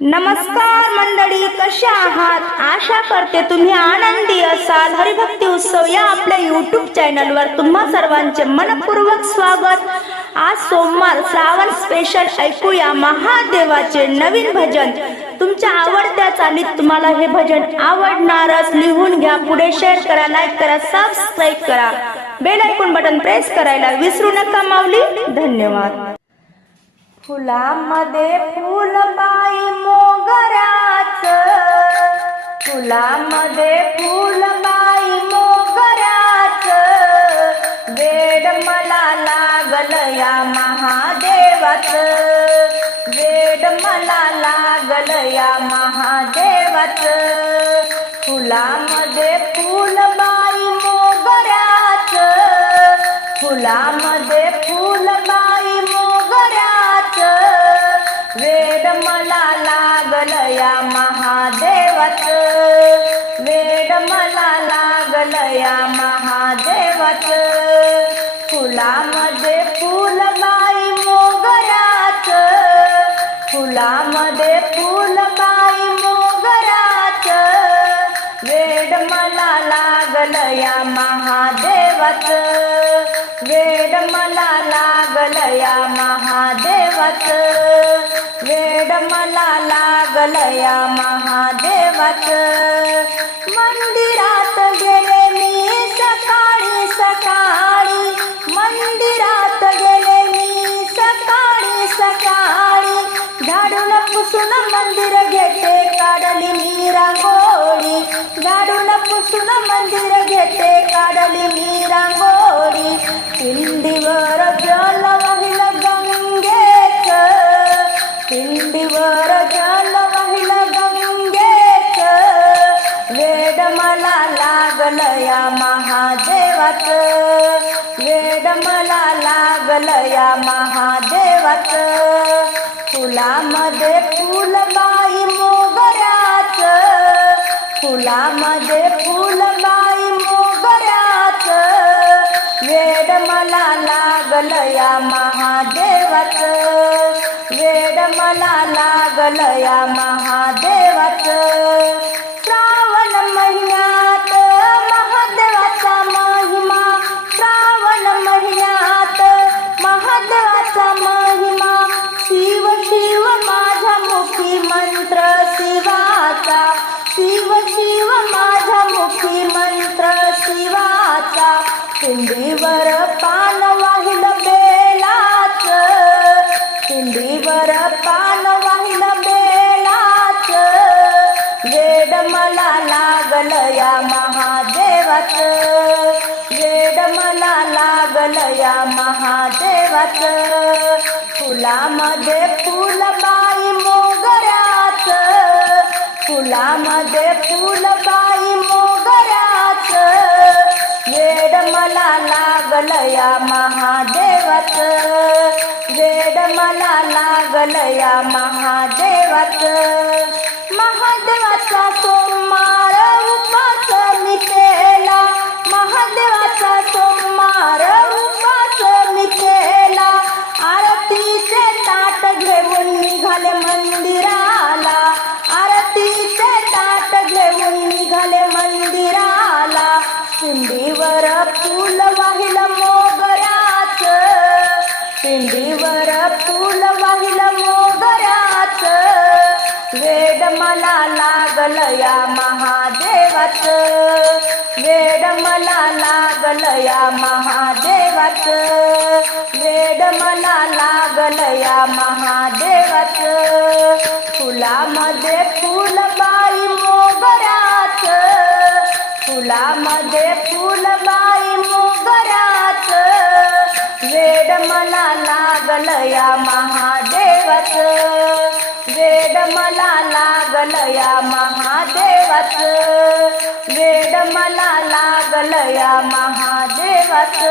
नमस्कार मंडळी, कशा आहात? आशा करते तुम्ही आनंदी असाल। हरिभक्ती उत्सव या आपल्या YouTube चॅनलवर तुम्हा सर्वांचे मनपूर्वक स्वागत। आज सोमवार श्रावण स्पेशल ऐकूया महादेवाचे नवीन भजन। तुमच्या आवडत्या चालीत तुम्हाला हे भजन आवडणारच। लिहून घ्या, पुढे शेअर करा, लाईक करा, सबस्क्राईब करा, बेल आयकॉन बटन प्रेस करायला विसरू नका माऊली। धन्यवाद। फुलामध्ये फुलबाई मोगऱ्याचं, फुलामध्ये फुलबाई मोगऱ्याचं, वेड मला लागलं या महादेवाचं, वेड मला लागलं या महादेवाचं। फुलामध्ये फुलबाई मोगऱ्याचं, फुलामध्ये फुलबाई मोगऱ्याचं, वेड मला लागलं या महादेवाचं, वेड मला लागलं या महादेवाचं। फुलामध्ये फुलबाई मोगऱ्याचं, फुलामध्ये फुलबाई मोगऱ्याचं, वेड मला लागलं या महादेवाचं, वेड मला लागलं या महादेवाचं, वेड मला लागलं या महादेवाचं। मंदिरात गेले मी सकाळी सकाळी, मंदिरात गेले मी सकाळी सकाळी, झाडून पुसून मंदिर घेते काढली मी रांगोळी, झाडून पुसून मंदिर घेते काढली मी रांगोळी। पिंडीवर जल वाहिलं गंगेचं, पिंडीवर जल वाहिलं गंगेचं, वेड मला लागलं या महादेवाचं, वेड मला लागलं या महादेवाचं। फुलामध्ये फुलबाई मोगऱ्याचं, फुलामध्ये फुलबाई मोगऱ्याचं, वेड मला लागलं या महादेवाचं, वेड मला लागलं या महादेवाचं। श्रावण महिन्यात महादेवाचा महिमा, श्रावण महिन्यात महादेवाचा महिमा, शिव शिव माझ्या मुखी मंत्र शिवाचा, शिव शिव माझ्या मुखी मंत्र शिवाचा। पिंडीवर पान वाहिलं बेलाचं, पिंडीवर पान वाहिलं बेलाचं, वेड मला लागलं या महादेवाचं, वेड मला लागलं या महादेवाचं। फुलामध्ये फुलबाई मोगऱ्याचं, फुलामध्ये फुलबाई मोगऱ्याचं, वेड मला लागलं या महादेवाचं, वेड मला लागलं या महादेवाचं। महादेवाचा सोमवार उपास मी केला, महादेवाचा सोमवार उपास मी केला, आरतीचे ताट घेऊन निघाले मंदिराला, आरतीचे ताट घेऊन निघाले मंदिराला। पिंडीवर फूल वाहिलं मोगऱ्याचं, पिंडीवर फूल वाहिलं मोगऱ्याचं, वेड मला लागलं या महादेवाचं, वेड मला लागलं या महादेवाचं, वेड मला लागलं या महादेवाचं। फुलामध्ये फुलबाई मोगऱ्याचं, फुलामध्ये फुलबाई मोगऱ्याचं, वेड मला लागलं या महादेवाचं, वेड मला लागलं या महादेवाचं, वेड मला लागलं या महादेवाचं।